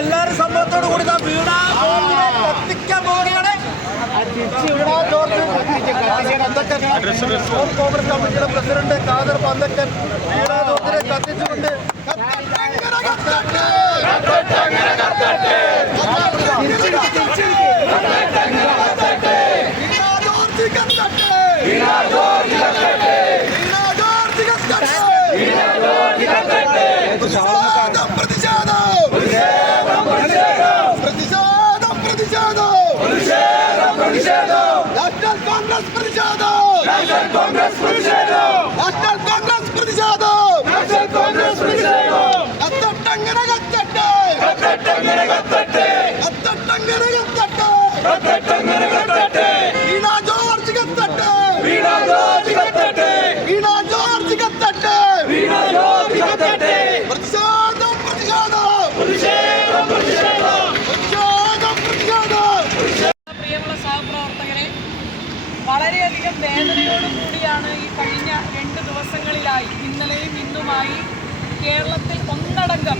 എല്ലാരും സംഭവത്തോട് കൂടി കത്തിക്കാൻ പോവുകയാണ്. കോൺഗ്രസ് കമ്മിറ്റിയുടെ പ്രസിഡന്റ് ഖാദർ പന്തക്കൻ വീണാ ജോർജിനെ കത്തിച്ചുകൊണ്ട് വളരെയധികം വേദനയോടുകൂടിയാണ് ഈ കഴിഞ്ഞ 2 ദിവസങ്ങളിലായി ഇന്നലെയും ഇന്നുമായി കേരളത്തിൽ ഒന്നടങ്കം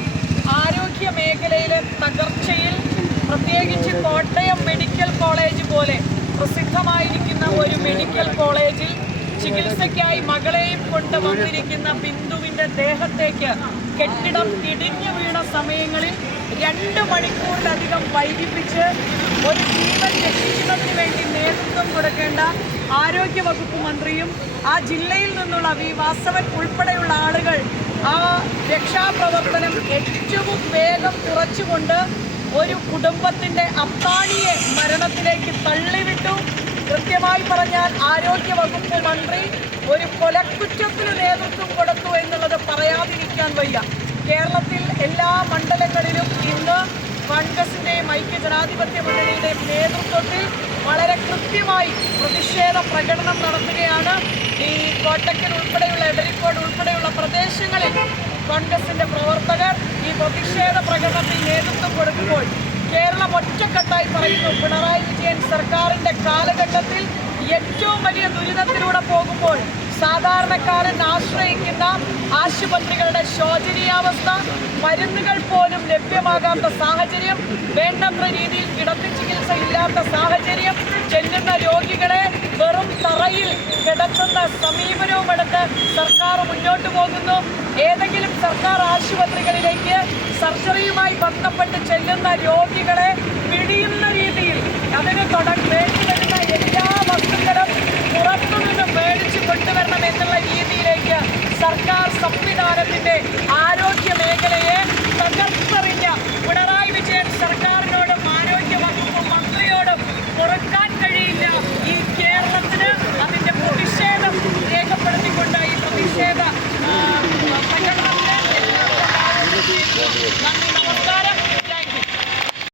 ആരോഗ്യ മേഖലയിലെ തകർച്ചയിൽ പ്രത്യേകിച്ച് കോട്ടയം മെഡിക്കൽ കോളേജ് പോലെ പ്രസിദ്ധമായിരിക്കുന്ന ഒരു മെഡിക്കൽ കോളേജിൽ ചികിത്സയ്ക്കായി മകളെയും കൊണ്ട് വന്നിരിക്കുന്ന ബിന്ദുവിൻ്റെ ദേഹത്തേക്ക് കെട്ടിടം ഇടിഞ്ഞു വീണ സമയങ്ങളിൽ 2 മണിക്കൂറിലധികം വൈകിപ്പിച്ച് ഒരു ജീവൻ രക്ഷിക്കുന്നതിന് വേണ്ടി നേതൃത്വം കൊടുക്കേണ്ട ആരോഗ്യവകുപ്പ് മന്ത്രിയും ആ ജില്ലയിൽ നിന്നുള്ള വി വാസവൻ ഉൾപ്പെടെയുള്ള ആളുകൾ ആ രക്ഷാപ്രവർത്തനം ഏറ്റവും വേഗം കുറച്ചുകൊണ്ട് ഒരു കുടുംബത്തിൻ്റെ അത്താണിയെ മരണത്തിലേക്ക് തള്ളിവിട്ടു. കൃത്യമായി പറഞ്ഞാൽ ആരോഗ്യവകുപ്പ് മന്ത്രി ഒരു കൊലക്കുറ്റത്തിന് നേതൃത്വം കൊടുത്തു എന്നുള്ളത് പറയാതിരിക്കാൻ വയ്യ. കേരളത്തിൽ എല്ലാ മണ്ഡലങ്ങളിലും ഇന്ന് കോൺഗ്രസിൻ്റെയും ഐക്യജനാധിപത്യ മുന്നണിയുടെയും നേതൃത്വത്തിൽ വളരെ കൃത്യമായി പ്രതിഷേധ പ്രകടനം നടത്തുകയാണ്. ഈ കോട്ടക്കൽ ഉൾപ്പെടെയുള്ള എടരിക്കോട് ഉൾപ്പെടെയുള്ള പ്രദേശങ്ങളിൽ കോൺഗ്രസിൻ്റെ പ്രവർത്തകർ ഈ പ്രതിഷേധ പ്രകടനത്തിൽ നേതൃത്വം കൊടുക്കുമ്പോൾ കേരളം ഒറ്റക്കെട്ടായി പറയുന്നു, പിണറായി വിജയൻ സർക്കാരിൻ്റെ കാലഘട്ടത്തിൽ ഏറ്റവും വലിയ ദുരിതത്തിലൂടെ പോകുമ്പോൾ സാധാരണക്കാരൻ ആശ്രയിക്കുന്ന ആശുപത്രികളുടെ ശോചനീയാവസ്ഥ, മരുന്നുകൾ പോലും ലഭ്യമാകാത്ത സാഹചര്യം, വേണ്ടത്ര രീതിയിൽ കിടത്തി ചികിത്സ ഇല്ലാത്ത സാഹചര്യം, ചെല്ലുന്ന രോഗികളെ വെറും തറയിൽ കിടത്തുന്ന സമീപനവുമെടുത്ത് സർക്കാർ മുന്നോട്ട് പോകുന്നു. ഏതെങ്കിലും സർക്കാർ ആശുപത്രികളിലേക്ക് സർജറിയുമായി ബന്ധപ്പെട്ട് ചെല്ലുന്ന രോഗികളെ പിടിയുന്ന രീതിയിൽ അതിന് വേണ്ടി വരുന്ന എല്ലാ വസ്തുക്കളും പുറത്തുനിന്ന് മേടിച്ചു കൊണ്ടുവരണം എന്നുള്ള രീതിയിലേക്ക് സർക്കാർ സംവിധാനത്തിൻ്റെ ആരോഗ്യ മേഖലയെ തകർത്തെറിഞ്ഞ പിണറായി വിജയൻ സർക്കാരിനോടും ആരോഗ്യ വകുപ്പ് മന്ത്രിയോടും പൊറുക്കാൻ കഴിയില്ല. ഈ കേരളത്തിന് അതിൻ്റെ പ്രതിഷേധം രേഖപ്പെടുത്തിക്കൊണ്ട് ഈ പ്രതിഷേധ പ്രകടനത്തിന് എല്ലാവർക്കും